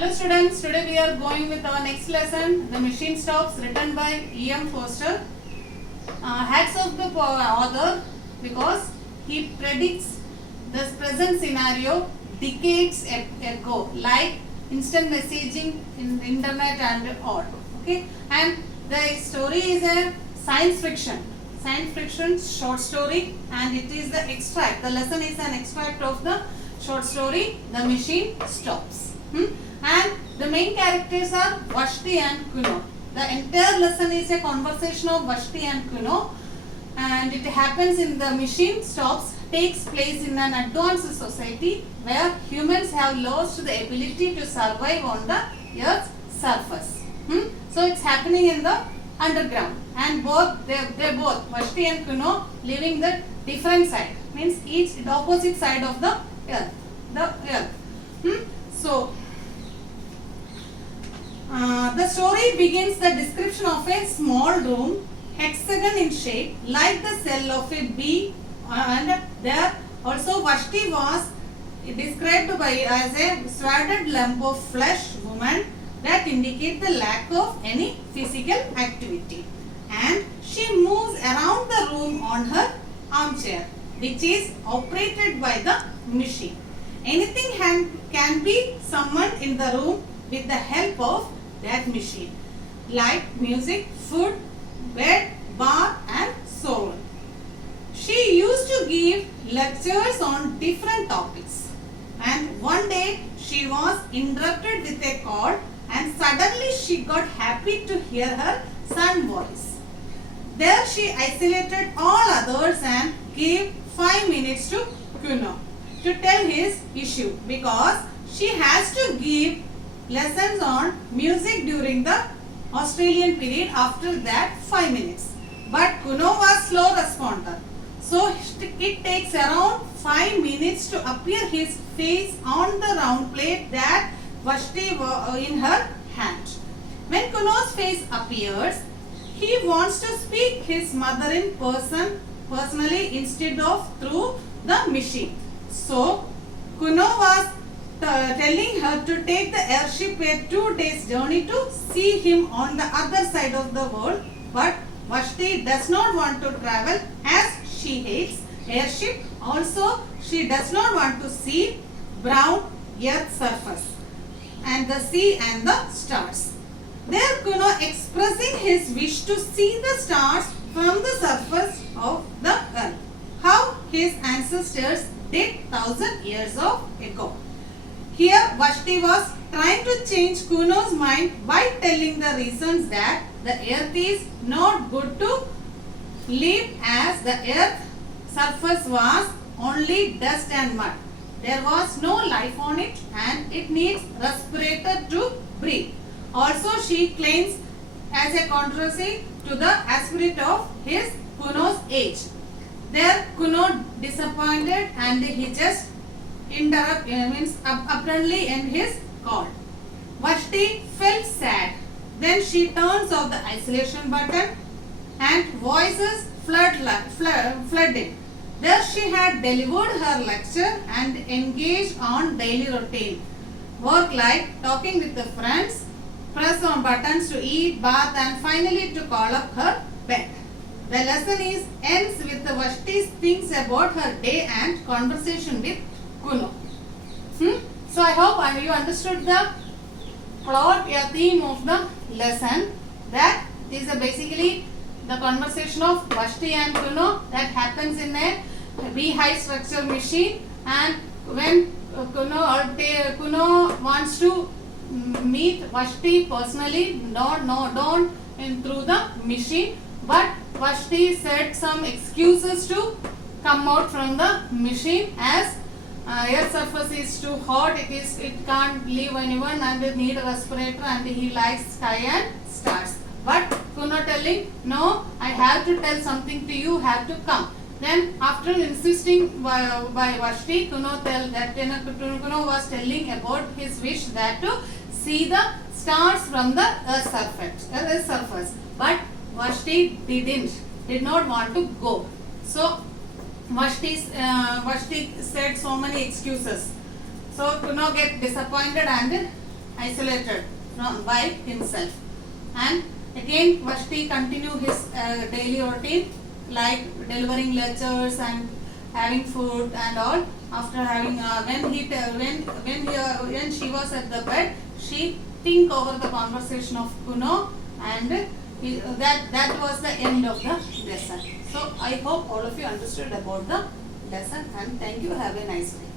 Hello students, today we are going with our next lesson, The Machine Stops, written by E.M. Forster. Hats off the author because he predicts the present scenario decades ago, like instant messaging in internet and all. Okay, and the story is a science fiction short story, and it is the extract. The lesson is an extract of the short story, The Machine Stops. And the main characters are Vashti and Kuno. The entire lesson is a conversation of Vashti and Kuno, and it happens in The Machine Stops, takes place in an advanced society where humans have lost the ability to survive on the earth's surface. So it's happening in the underground, and they both Vashti and Kuno living the different side, means each the opposite side of the earth. So the story begins the description of a small room, hexagon in shape, like the cell of a bee, and there also Vashti was described as a swaddled lump of flesh woman that indicate the lack of any physical activity, and she moves around the room on her armchair, which is operated by the machine. Anything can be summoned in the room with the help of that machine, like music, food, bed, bath, and so on. She used to give lectures on different topics, and one day she was interrupted with a call, and suddenly she got happy to hear her son's voice. There she isolated all others and gave 5 minutes to Kuno to tell his issue, because she has to give lessons on music during the Australian period after that 5 minutes. But Kuno was slow responder, so it takes around 5 minutes to appear his face on the round plate that Vashti in her hand. When Kuno's face appears, he wants to speak his mother in personally instead of through the machine. So Kuno was telling her to take the airship a 2 days journey to see him on the other side of the world, but Vashti does not want to travel as she hates airship. Also, she does not want to see brown earth surface and the sea and the stars. There Kuno expressing his wish to see the stars from the surface of the earth, how his ancestors did 1,000 years ago. Here Vashti was trying to change Kuno's mind by telling the reasons that the earth is not good to live, as the earth surface was only dust and mud. There was no life on it, and it needs respirator to breathe. Also she claims as a contrary to the aspect of his Kuno's age. There Kuno disappointed, and he just abruptly end his call. Vashti felt sad. Then she turns off the isolation button, and voices flooded. There she had delivered her lecture and engaged on daily routine work like talking with the friends, press on buttons to eat, bath, and finally to call up her bed. The lesson ends with the Vashti's thinks about her day and conversation with Kuno. So I hope you understood the plot or theme of the lesson. That is basically the conversation of Vashti and Kuno that happens in a beehive structure machine, and when Kuno wants to meet Vashti personally, don't through the machine, but Vashti said some excuses to come out from the machine, as earth surface is too hot, it can't leave anyone, and it need a respirator, and he likes sky and stars. But Kuno telling, no, I have to tell something to you, have to come. Then after insisting by Vashti, Kuno was telling about his wish that to see the stars from the earth surface. But Vashti did not want to go. So Vashti said so many excuses. So Kuno get disappointed, and isolated by himself. And again Vashti continue his daily routine, like delivering letters and having food and all. After having when she was at the bed, she think over the conversation of Kuno, and that was the end of the lesson. So I hope all of you understood about the lesson, and thank you. Have a nice day.